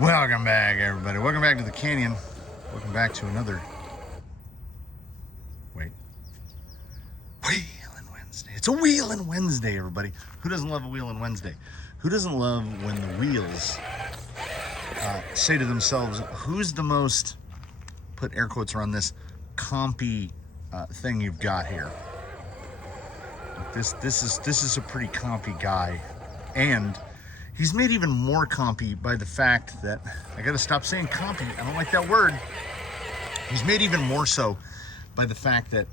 Welcome back, everybody. Welcome back to the canyon. Welcome back to another... Wait. Wheelin' Wednesday. It's a Wheelin' Wednesday, everybody. Who doesn't love a Wheelin' Wednesday? Who doesn't love when the wheels say to themselves, who's the most, put air quotes around this, compy thing you've got here? This is a pretty compy guy. And he's made even more compy by the fact that, I gotta stop saying compy, I don't like that word. He's made even more so by the fact that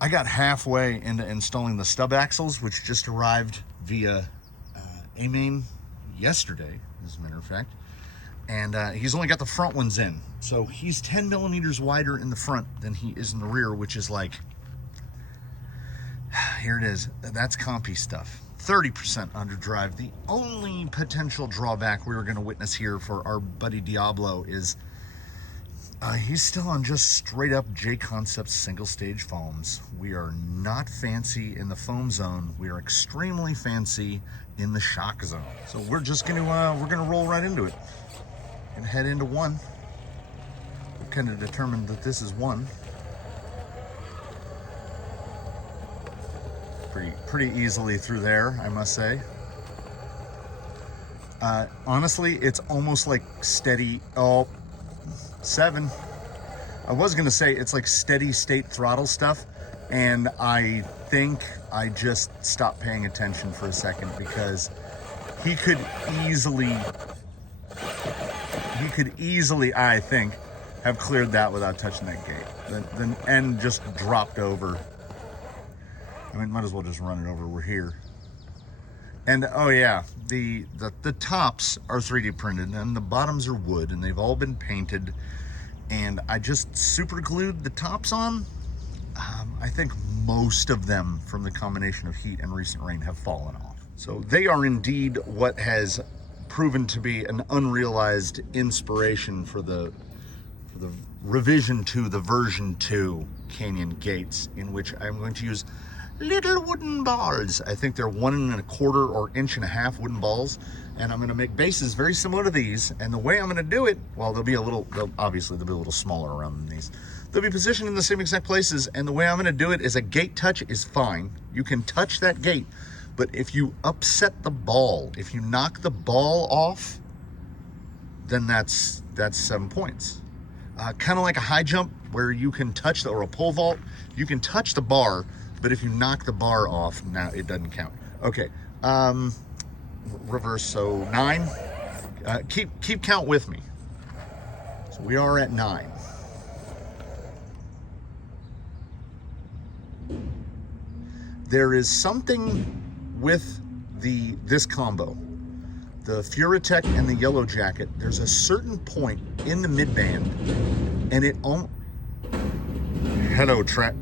I got halfway into installing the stub axles, which just arrived via A-Main yesterday, as a matter of fact. And he's only got the front ones in. So he's 10 millimeters wider in the front than he is in the rear, which is like, here it is. That's compy stuff. 30% underdrive. The only potential drawback we were going to witness here for our buddy Diablo is he's still on just straight up J-Concept single stage foams. We are not fancy in the foam zone. We are extremely fancy in the shock zone. So we're just going to we're going to roll right into it and head into one. We're kind of determined that this is one. Pretty easily through there, I must say. Honestly, it's almost like steady. Oh, 7. I was gonna say it's like steady state throttle stuff, and I think I just stopped paying attention for a second because he could easily, I think, have cleared that without touching that gate. And just dropped over. I mean, might as well just run it over. We're here. And oh yeah, the tops are 3D printed and the bottoms are wood and they've all been painted. And I just super glued the tops on. I think most of them, from the combination of heat and recent rain, have fallen off. So they are indeed what has proven to be an unrealized inspiration for the revision to the version 2 canyon gates, in which I'm going to use little wooden balls. I think they're 1 1/4 or 1.5 inch wooden balls, and I'm going to make bases very similar to these. And the way I'm going to do it, well, they'll be a little smaller around than these. They'll be positioned in the same exact places, and the way I'm going to do it is a gate touch is fine. You can touch that gate, but if you upset the ball, if you knock the ball off, then that's 7 points. Kind of like a high jump where you can touch or a pole vault, you can touch the bar, but if you knock the bar off, now it doesn't count. Okay, reverse, so 9. Keep count with me. So we are at 9. There is something with this combo, the Furitech and the Yellow Jacket. There's a certain point in the mid-band, and it hello, Trent.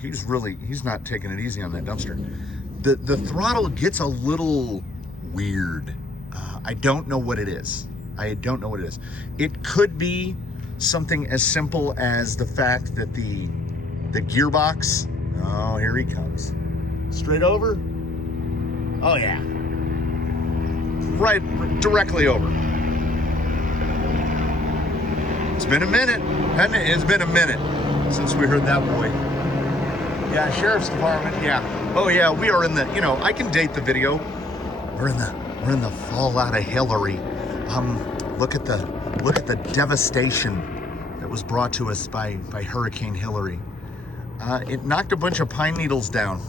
He's not taking it easy on that dumpster. The throttle gets a little weird. I don't know what it is. It could be something as simple as the fact that the gearbox, oh, here he comes. Straight over. Oh yeah. Right, directly over. It's been a minute, hasn't it? It's been a minute since we heard that boy. Yeah, Sheriff's Department, yeah. Oh yeah, we are in the, I can date the video. We're in the fallout of Hillary. Look at the devastation that was brought to us by Hurricane Hillary. It knocked a bunch of pine needles down.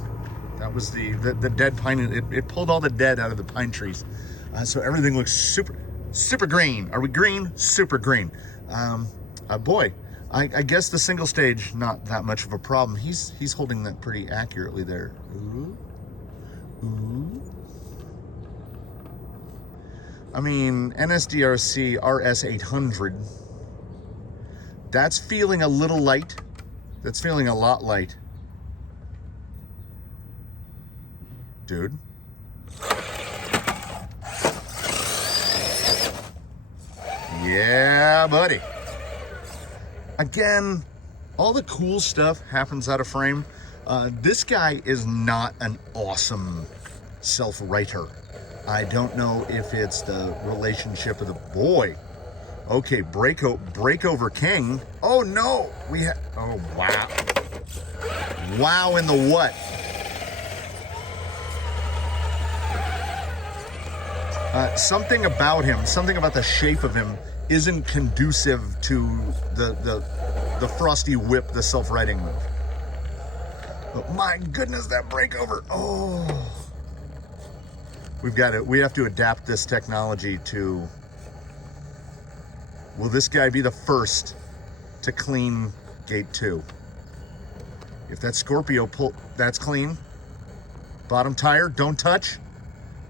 That was the dead pine. It pulled all the dead out of the pine trees. So everything looks super green. Are we green? Super green. Boy. I guess the single stage, not that much of a problem. He's holding that pretty accurately there. Ooh. Ooh. I mean, NSDRC RS800. That's feeling a little light. That's feeling a lot light. Dude. Yeah, buddy. Again, all the cool stuff happens out of frame. This guy is not an awesome self-writer. I don't know if it's the relationship of the boy. Okay, breakover king. Oh no, oh wow. Wow in the what? Something about him, something about the shape of him isn't conducive to the frosty whip, the self-righting move. But my goodness, that breakover. Oh. We have to adapt this technology to, will this guy be the first to clean gate 2? If that Scorpio pull, that's clean. Bottom tire, don't touch,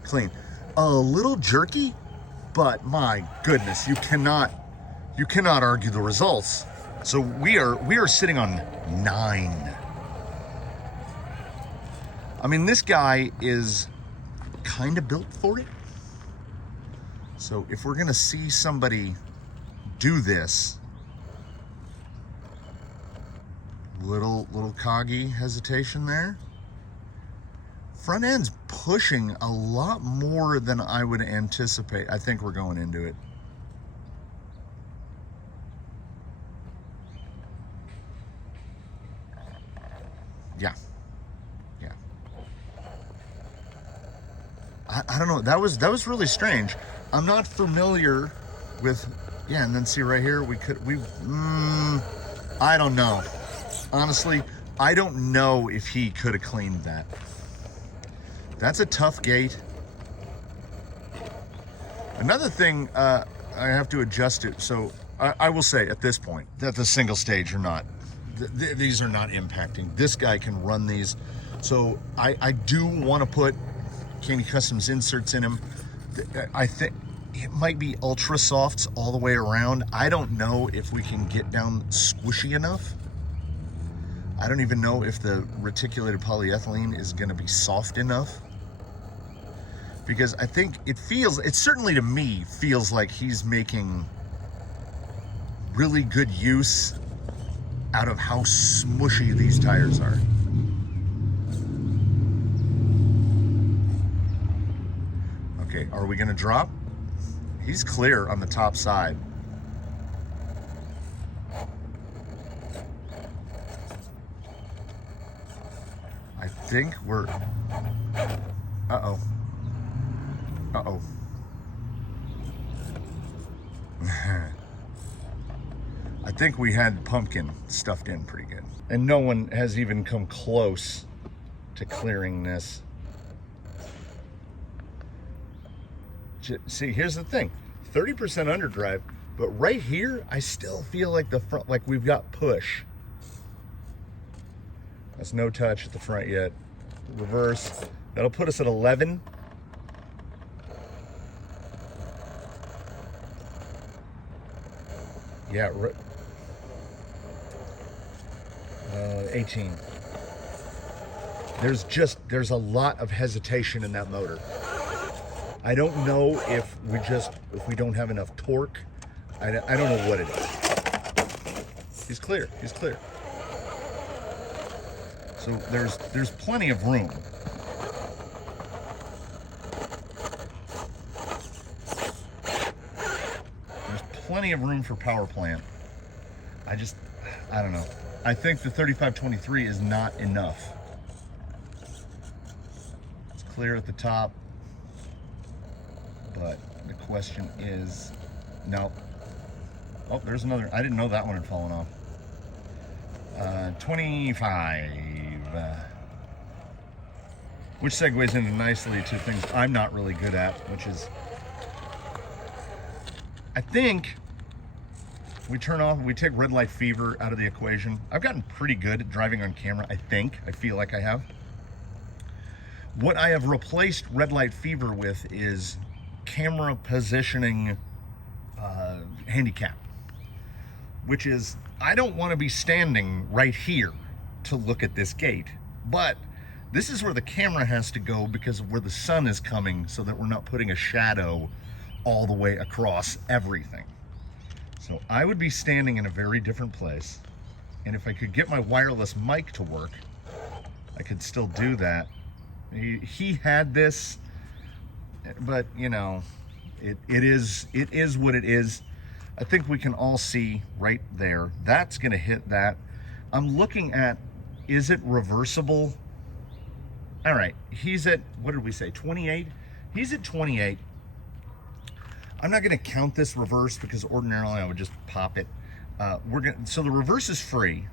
clean. A little jerky, but my goodness, you cannot argue the results. So we are sitting on 9. I mean, this guy is kind of built for it. So if we're gonna see somebody do this, little coggy hesitation there. Front end's pushing a lot more than I would anticipate. I think we're going into it. Yeah. I don't know. That was really strange. I'm not familiar with. Yeah, and then see right here, I don't know. Honestly, I don't know if he could have cleaned that. That's a tough gate. Another thing, I have to adjust it. So I will say at this point that the single stage are not, these are not impacting. This guy can run these. So I do want to put Candy Customs inserts in him. I think it might be ultra softs all the way around. I don't know if we can get down squishy enough. I don't even know if the reticulated polyethylene is going to be soft enough, because I think it certainly to me feels like he's making really good use out of how smushy these tires are. Okay, are we gonna drop? He's clear on the top side. I think we're, uh-oh. I think we had pumpkin stuffed in pretty good. And no one has even come close to clearing this. See, here's the thing, 30% underdrive, but right here, I still feel like the front, like we've got push. That's no touch at the front yet. Reverse, that'll put us at 11. Yeah, 18. There's a lot of hesitation in that motor. I don't know if we don't have enough torque. I don't know what it is. He's clear. So there's plenty of room. There's plenty of room for power plant. I don't know. I think the 3523 is not enough. It's clear at the top. But the question is, no. Oh, there's another. I didn't know that one had fallen off. 25. Which segues into nicely to things I'm not really good at, which is, I think we take red light fever out of the equation. I've gotten pretty good at driving on camera, I feel like I have. What I have replaced red light fever with is camera positioning handicap, which is, I don't want to be standing right here to look at this gate, but this is where the camera has to go because of where the sun is coming, so that we're not putting a shadow all the way across everything. So I would be standing in a very different place, and if I could get my wireless mic to work, I could still do that. He had this but you know, it is what it is. I think we can all see right there. That's going to hit that. I'm looking at, is it reversible? All right, he's at, what did we say, 28? He's at 28. I'm not going to count this reverse because ordinarily I would just pop it. So the reverse is free,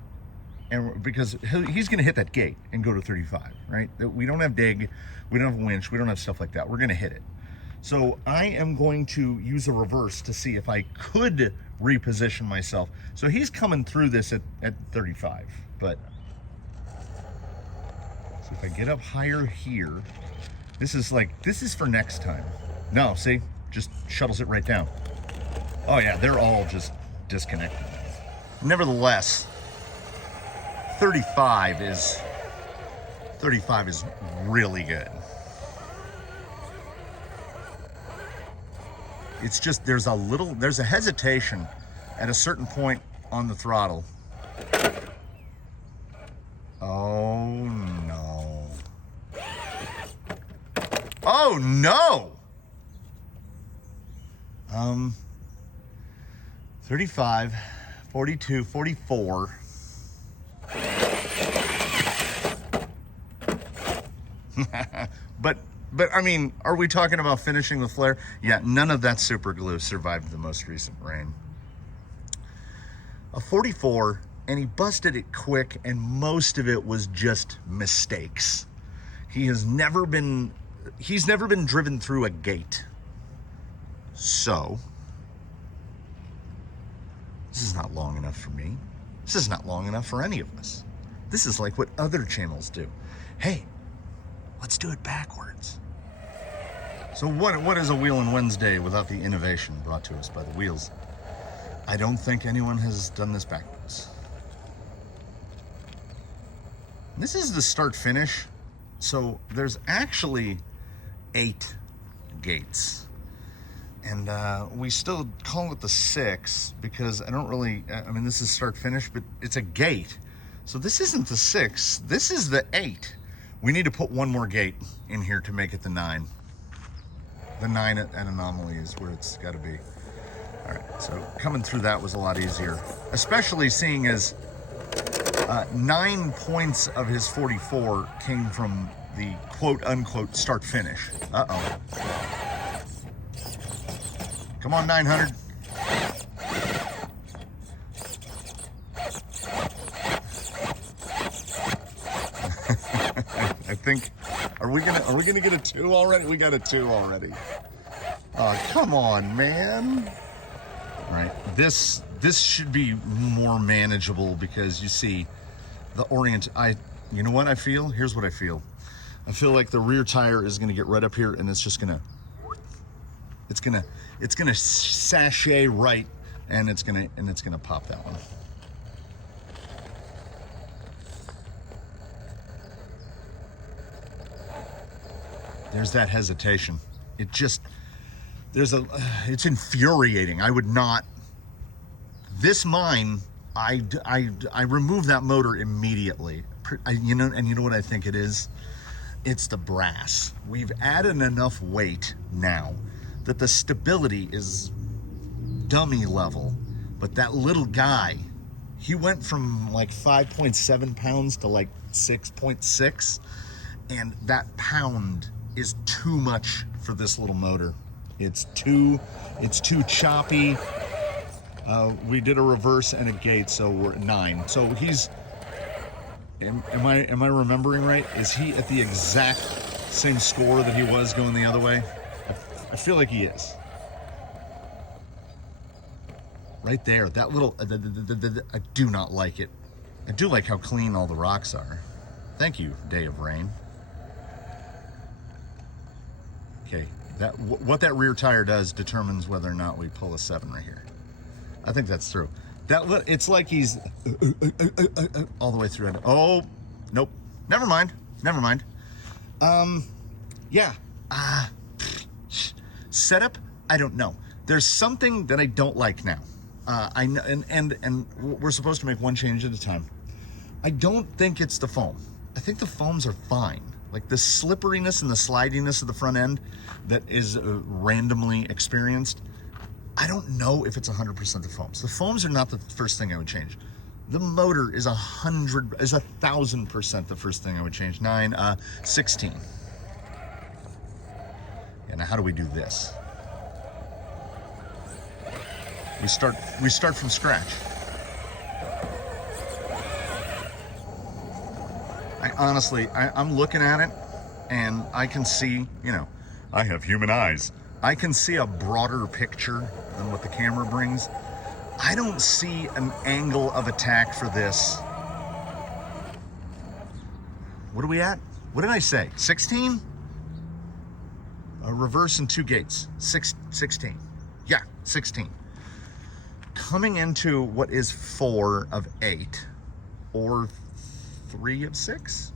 and because he's going to hit that gate and go to 35, right? We don't have dig, we don't have winch, we don't have stuff like that. We're going to hit it. So I am going to use a reverse to see if I could reposition myself. So he's coming through this at 35, but so if I get up higher here, this is for next time. No, see, just shuttles it right down. Oh yeah, they're all just disconnected. Nevertheless, 35 is really good. It's just there's a hesitation at a certain point on the throttle. Oh no. Oh no. 35, 42, 44. But I mean, are we talking about finishing the flare? Yeah, none of that super glue survived the most recent rain. A 44, and he busted it quick, and most of it was just mistakes. He's never been driven through a gate. So, this is not long enough for me. This is not long enough for any of us. This is like what other channels do. Hey, let's do it backwards. So what is a Wheelin' Wednesday without the innovation brought to us by the wheels? I don't think anyone has done this backwards. This is the start finish. So there's actually 8 gates. And we still call it the 6 because I mean, this is start finish, but it's a gate. So this isn't the 6, this is the 8. We need to put one more gate in here to make it the 9. The 9 at Anomaly is where it's got to be. All right, so coming through that was a lot easier, especially seeing as 9 points of his 44 came from the quote-unquote start-finish. Uh-oh. Come on, 900. I think, are we gonna get a 2 already? We got a 2 already. Oh, come on, man. All right, this should be more manageable because you see the you know what I feel? Here's what I feel. I feel like the rear tire is gonna get right up here and it's gonna sashay right, and it's gonna pop that one. There's that hesitation. It's infuriating. I would not. This mine, I remove that motor immediately. You know what I think it is? It's the brass. We've added enough weight now that the stability is dummy level, but that little guy, he went from like 5.7 pounds to like 6.6, and that pound is too much for this little motor. It's too choppy. We did a reverse and a gate, so we're at 9. So he's, am I remembering right? Is he at the exact same score that he was going the other way? I feel like he is. Right there, that little, I do not like it. I do like how clean all the rocks are. Thank you, Day of Rain. Okay, what that rear tire does determines whether or not we pull a 7 right here. I think that's true. It's like he's all the way through. Oh, nope. Never mind. Yeah. Setup, I don't know. There's something that I don't like now. I know, and we're supposed to make one change at a time. I don't think it's the foam. I think the foams are fine. Like the slipperiness and the slidiness of the front end that is randomly experienced, I don't know if it's 100% the foams. The foams are not the first thing I would change. The motor is 1,000% the first thing I would change. 16. Yeah, now how do we do this? We start from scratch. I'm looking at it and I can see, I have human eyes. I can see a broader picture than what the camera brings. I don't see an angle of attack for this. What are we at? What did I say? 16? A reverse and 2 gates. 16. Yeah, 16. Coming into what is 4 of 8 or 3 of 6?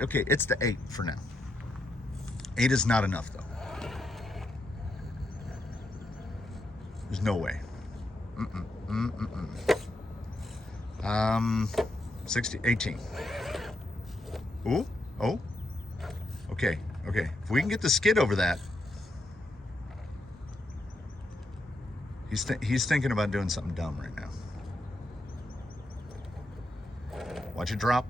Okay, it's the 8 for now. 8 is not enough though. There's no way. 18. Ooh, oh. Okay. If we can get the skid over that. He's thinking about doing something dumb right now. Watch it drop.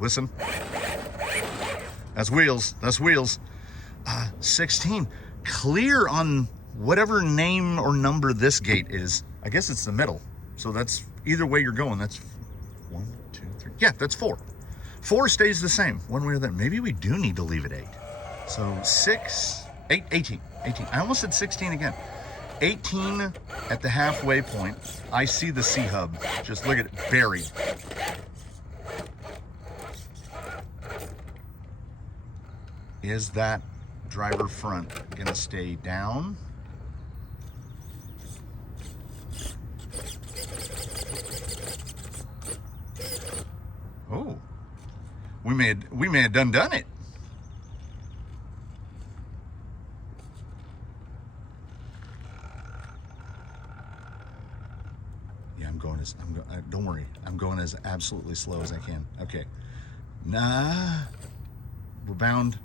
Listen. That's wheels. 16. Clear on whatever name or number this gate is. I guess it's the middle. So that's either way you're going. That's 1, 2, 3. Yeah, that's 4. 4 stays the same one way or the other. Maybe we do need to leave it 8. So 6, 8, 18. I almost said 16 again. 18 at the halfway point. I see the C-hub. Just look at it, buried. Is that driver front gonna stay down? Oh, we may have done it. Yeah, don't worry. I'm going as absolutely slow as I can. Okay. Nah. We're bound.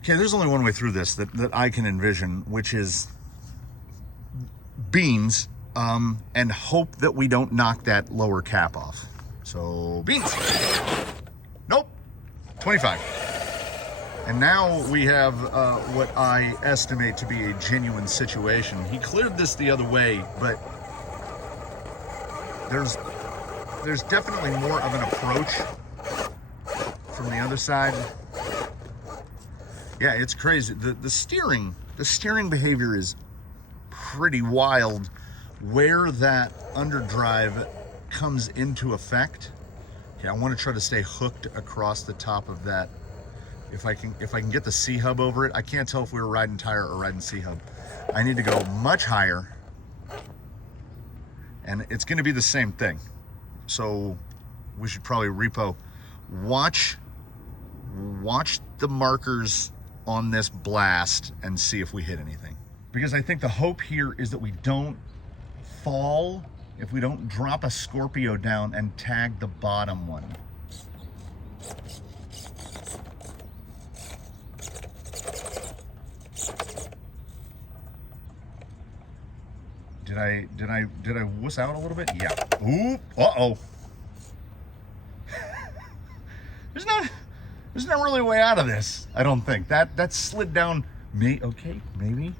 Okay, there's only one way through this that I can envision, which is beans, and hope that we don't knock that lower cap off. So, beans. Nope. 25. And now we have what I estimate to be a genuine situation. He cleared this the other way, but there's definitely more of an approach from the other side. Yeah, it's crazy. The steering behavior is pretty wild where that underdrive comes into effect. Okay, I want to try to stay hooked across the top of that. If I can get the C-hub over it. I can't tell if we were riding tire or riding C-hub. I need to go much higher, and it's going to be the same thing. So we should probably repo. Watch the markers on this blast and see if we hit anything. Because I think the hope here is that we don't fall, if we don't drop a Scorpio down and tag the bottom one. Did I wuss out a little bit? Yeah. Ooh, uh-oh. There's not really a way out of this, I don't think. That slid down. Okay, maybe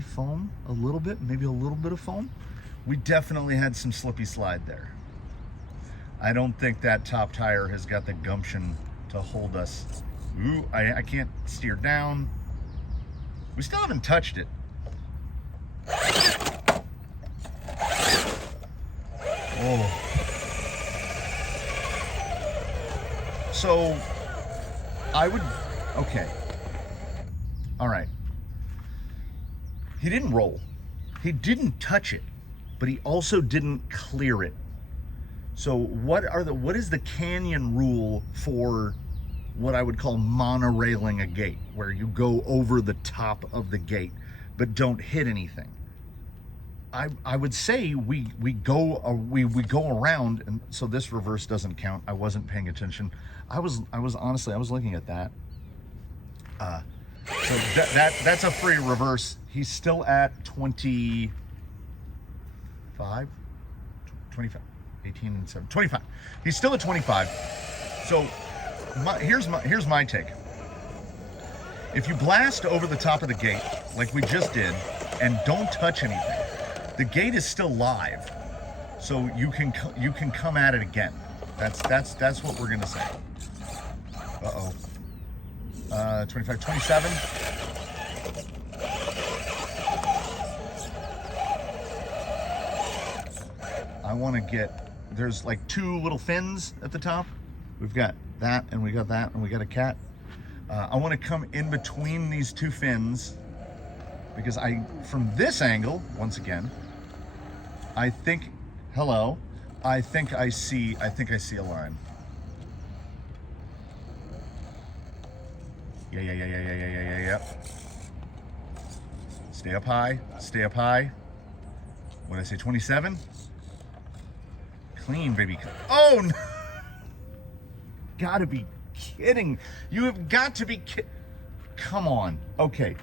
foam a little bit, maybe a little bit of foam. We definitely had some slippy slide there. I don't think that top tire has got the gumption to hold us. Ooh, I can't steer down. We still haven't touched it. Oh. So okay. All right. He didn't roll. He didn't touch it, but he also didn't clear it. So what is the canyon rule for what I would call monorailing a gate, where you go over the top of the gate, but don't hit anything? I would say we go around, and so this reverse doesn't count. I wasn't paying attention. I was honestly, I was looking at that. So that's a free reverse. He's still at 25, 18 and 7, 25. He's still at 25. So here's my take. If you blast over the top of the gate like we just did and don't touch anything, the gate is still live, so you can come at it again. That's what we're gonna say. 25, 27. I want to get, there's like 2 little fins at the top. We've got that, and we got that, and we got a cat. I want to come in between these 2 fins, because from this angle, once again, I think I see a line. Yeah. Stay up high. What did I say, 27? Clean, baby. Oh, no. Gotta be kidding. You have got to be kidding. Come on. Okay.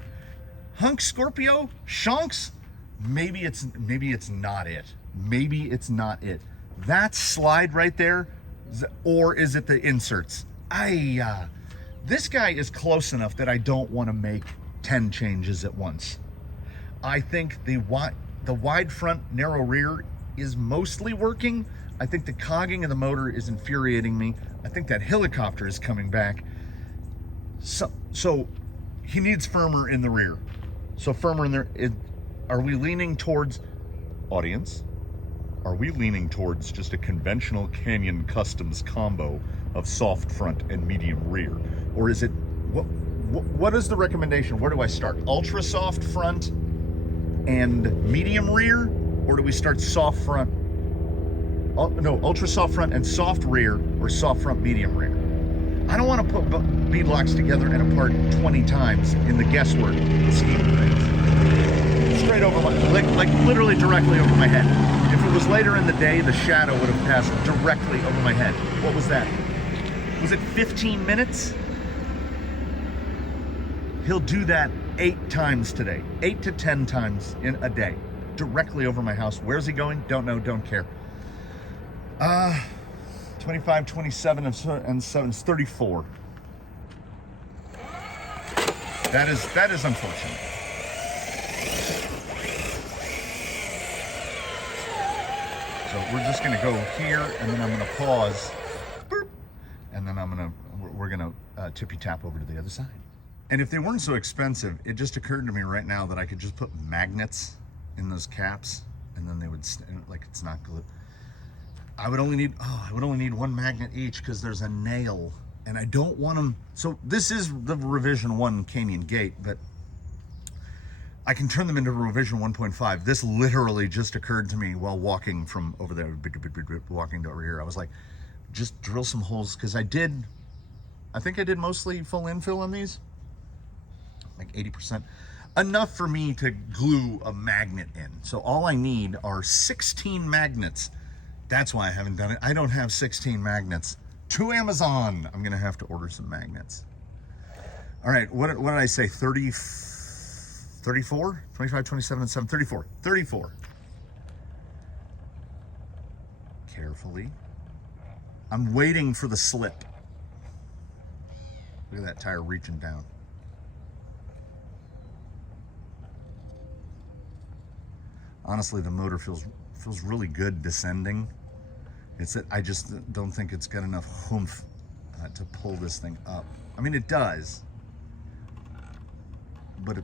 Hunk Scorpio? Shunks? Maybe it's not it. Maybe it's not it. That slide right there, or is it the inserts? This guy is close enough that I don't want to make 10 changes at once. I think the wide front, narrow rear is mostly working. I think the cogging of the motor is infuriating me. I think that helicopter is coming back. So he needs firmer in the rear. So firmer in there. Are we leaning towards, audience? Are we leaning towards just a conventional Canyon Customs combo of soft front and medium rear? Or is it, what is the recommendation? Where do I start? Ultra soft front and medium rear? Or do we start soft front? No, ultra soft front and soft rear, or soft front, medium rear. I don't want to put beadlocks together and apart 20 times in the guesswork scheme of things. Straight over like literally directly over my head. If it was later in the day, the shadow would have passed directly over my head. What was that? Was it 15 minutes? He'll do that 8 times today. 8 to 10 times in a day. Directly over my house. Where's he going? Don't know, don't care. 25, 27, and 7 is 34. That is unfortunate. So we're just gonna go here, and then I'm gonna pause, boop, and then we're gonna tippy tap over to the other side. And if they weren't so expensive, it just occurred to me right now that I could just put magnets in those caps, and then they would, like, it's not glue. I would only need 1 magnet each, because there's a nail, and I don't want them. So this is the revision 1 Canyon gate, but I can turn them into revision 1.5. This literally just occurred to me while walking from over there, walking to over here. I was like, just drill some holes, because I think I did mostly full infill on these, like 80%. Enough for me to glue a magnet in. So all I need are 16 magnets. That's why I haven't done it. I don't have 16 magnets. To Amazon. I'm gonna have to order some magnets. All right, what did I say? 34? 25, 27, and 7, 34. 34. Carefully. I'm waiting for the slip. Look at that tire reaching down. Honestly, the motor feels really good descending. It's that I just don't think it's got enough oomph to pull this thing up. I mean, it does, but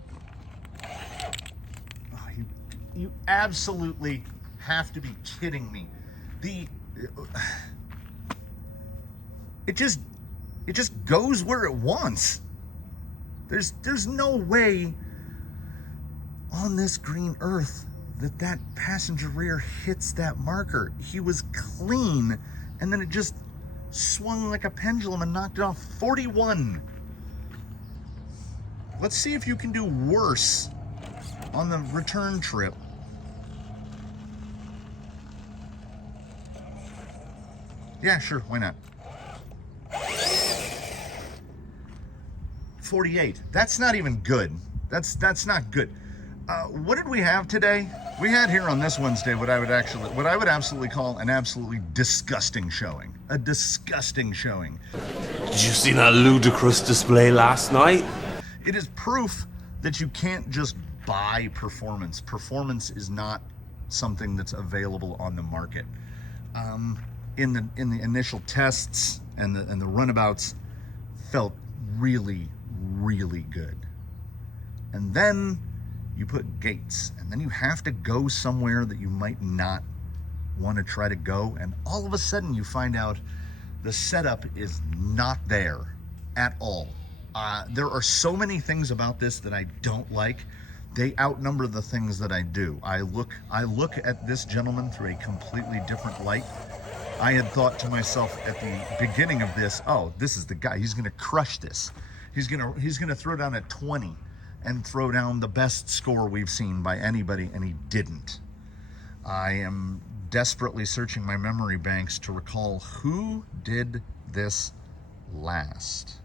you absolutely have to be kidding me. It just goes where it wants. There's no way on this green earth that passenger rear hits that marker. He was clean, and then it just swung like a pendulum and knocked it off. 41. Let's see if you can do worse on the return trip. Yeah, sure, why not? 48. That's not even good. That's not good. What did we have today? We had here on this Wednesday what I would absolutely call an absolutely disgusting showing. A disgusting showing. Did you see that ludicrous display last night? It is proof that you can't just buy performance. Performance is not something that's available on the market. In the initial tests and the runabouts felt really, really good. And then you put gates, and then you have to go somewhere that you might not want to try to go, and all of a sudden you find out the setup is not there at all. There are so many things about this that I don't like. They outnumber the things that I do. I look at this gentleman through a completely different light. I had thought to myself at the beginning of this, oh, this is the guy. He's going to crush this. He's going to throw down a 20 and throw down the best score we've seen by anybody, and he didn't. I am desperately searching my memory banks to recall who did this last.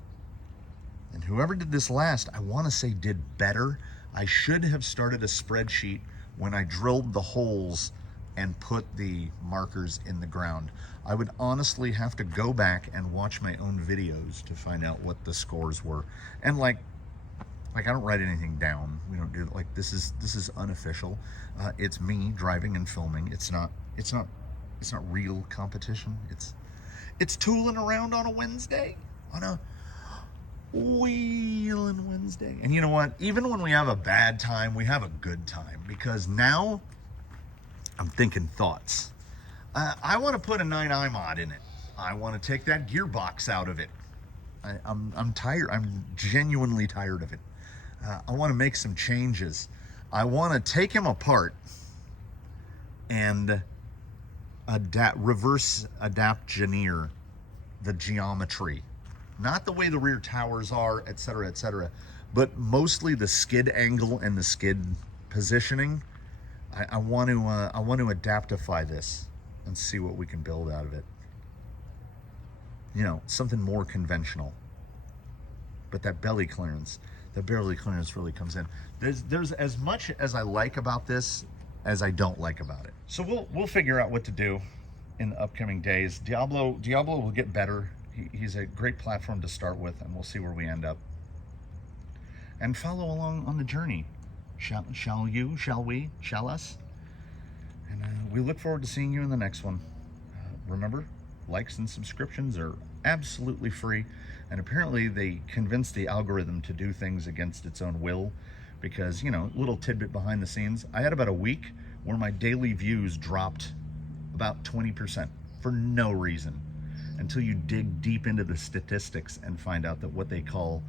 And whoever did this last, I want to say did better. I should have started a spreadsheet when I drilled the holes and put the markers in the ground. I would honestly have to go back and watch my own videos to find out what the scores were. And like I don't write anything down. We don't do it. Like this is unofficial. It's me driving and filming. It's not real competition. It's tooling around on a Wednesday, on a Wheelin Wednesday. And you know what? Even when we have a bad time, we have a good time, because now I'm thinking thoughts. I want to put a 9i mod in it. I want to take that gearbox out of it. I'm tired. I'm genuinely tired of it. I want to make some changes. I want to take him apart and reverse adaptioneer the geometry. Not the way the rear towers are, etc., but mostly the skid angle and the skid positioning. I want to adaptify this and see what we can build out of it. You know, something more conventional. But that belly clearance really comes in. There's as much as I like about this as I don't like about it. So we'll figure out what to do in the upcoming days. Diablo will get better. He's a great platform to start with, and we'll see where we end up. And follow along on the journey. Shall you? Shall we? Shall us? And we look forward to seeing you in the next one. Remember, likes and subscriptions are absolutely free. And apparently they convinced the algorithm to do things against its own will, because, you know, little tidbit behind the scenes, I had about a week where my daily views dropped about 20% for no reason, until you dig deep into the statistics and find out that what they call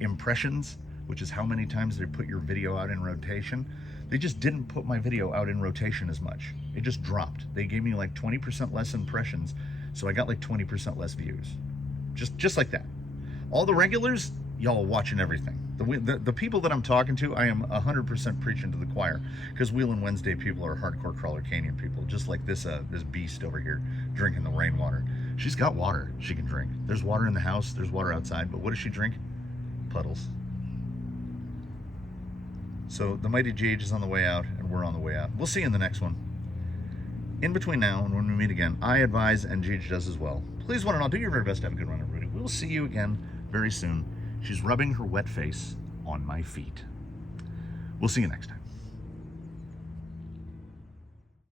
impressions, which is how many times they put your video out in rotation, they just didn't put my video out in rotation as much. It just dropped. They gave me like 20% less impressions, so I got like 20% less views. Just like that. All the regulars, y'all are watching everything. The people that I'm talking to, I am 100% preaching to the choir, because Wheelin Wednesday people are hardcore Crawler Canyon people, just like this beast over here drinking the rainwater. She's got water she can drink. There's water in the house, there's water outside, but what does she drink? Puddles. So the mighty GH is on the way out, and we're on the way out. We'll see you in the next one. In between now and when we meet again, I advise, and GH does as well, please, one and all, do your very best to have a good run, everybody. We'll see you again very soon. She's rubbing her wet face on my feet. We'll see you next time.